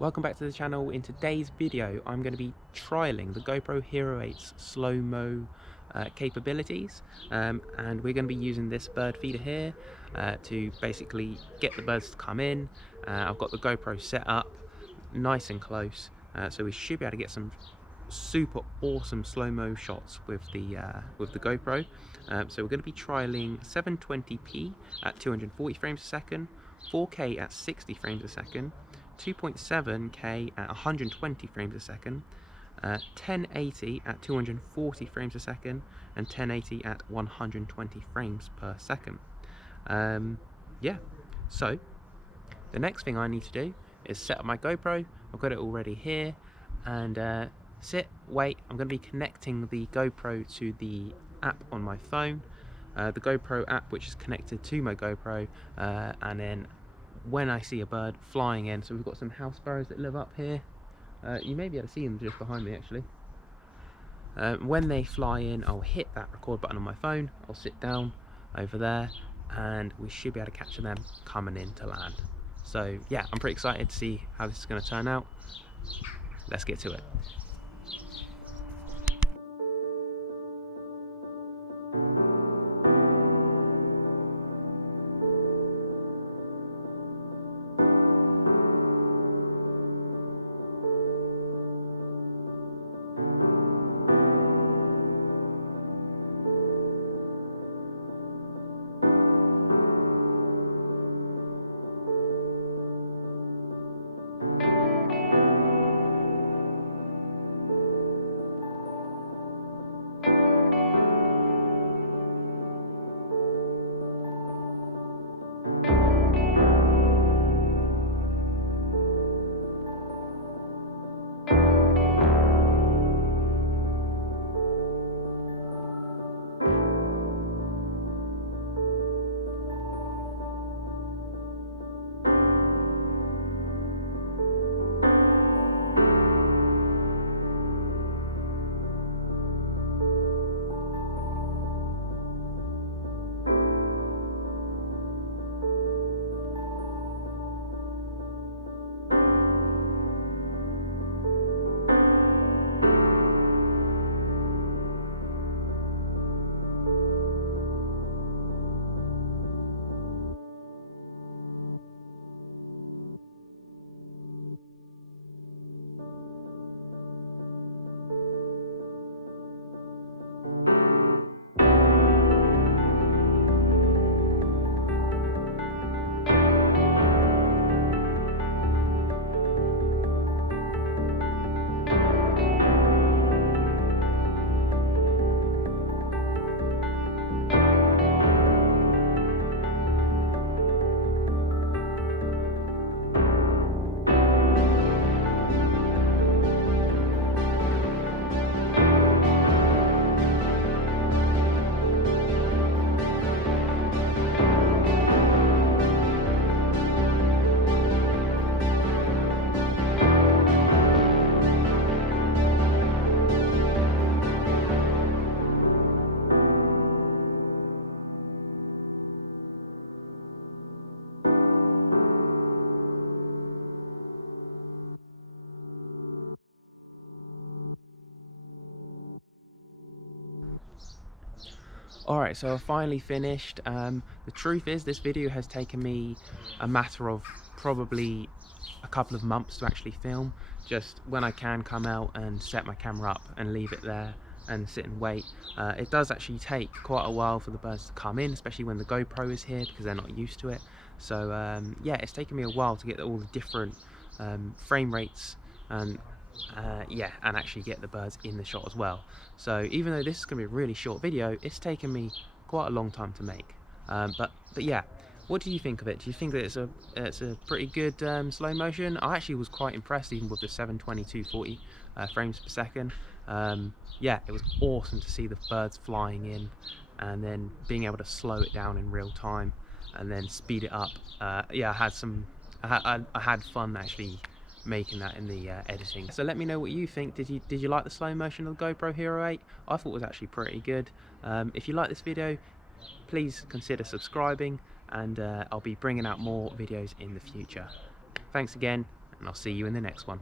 Welcome back to the channel. In today's video I'm going to be trialing the GoPro Hero 8's slow-mo capabilities, and we're going to be using this bird feeder here to basically get the birds to come in. I've got the GoPro set up nice and close, so we should be able to get some super awesome slow-mo shots with the GoPro. So we're going to be trialing 720p at 240 frames a second, 4K at 60 frames a second, 2.7K at 120 frames a second, 1080 at 240 frames a second, and 1080 at 120 frames per second. Yeah, so the next thing I need to do is set up my GoPro. I've got it already here, and wait, I'm going to be connecting the GoPro to the app on my phone, the GoPro app, which is connected to my GoPro, and then when I see a bird flying in, so we've got some house sparrows that live up here, you may be able to see them just behind me actually. When they fly in, I'll hit that record button on my phone, I'll sit down over there, and we should be able to capture them coming in to land. So yeah, I'm pretty excited to see how this is going to turn out. Let's get to it. Alright, so I've finally finished. The truth is, this video has taken me a matter of probably a couple of months to actually film. Just when I can come out and set my camera up and leave it there and sit and wait. It does actually take quite a while for the birds to come in, especially when the GoPro is here, because they're not used to it. So yeah, it's taken me a while to get all the different frame rates and yeah, and actually get the birds in the shot as well. So even though this is going to be a really short video, it's taken me quite a long time to make. But yeah, what do you think of it? Do you think that it's a pretty good slow motion? I actually was quite impressed even with the 720-240 frames per second. Yeah, it was awesome to see the birds flying in and then being able to slow it down in real time and then speed it up. Yeah, I had fun actually making that in the editing. So let me know what you think. Did you like the slow motion of the GoPro Hero 8? I thought it was actually pretty good. If you like this video, please consider subscribing, and I'll be bringing out more videos in the future. Thanks again, and I'll see you in the next one.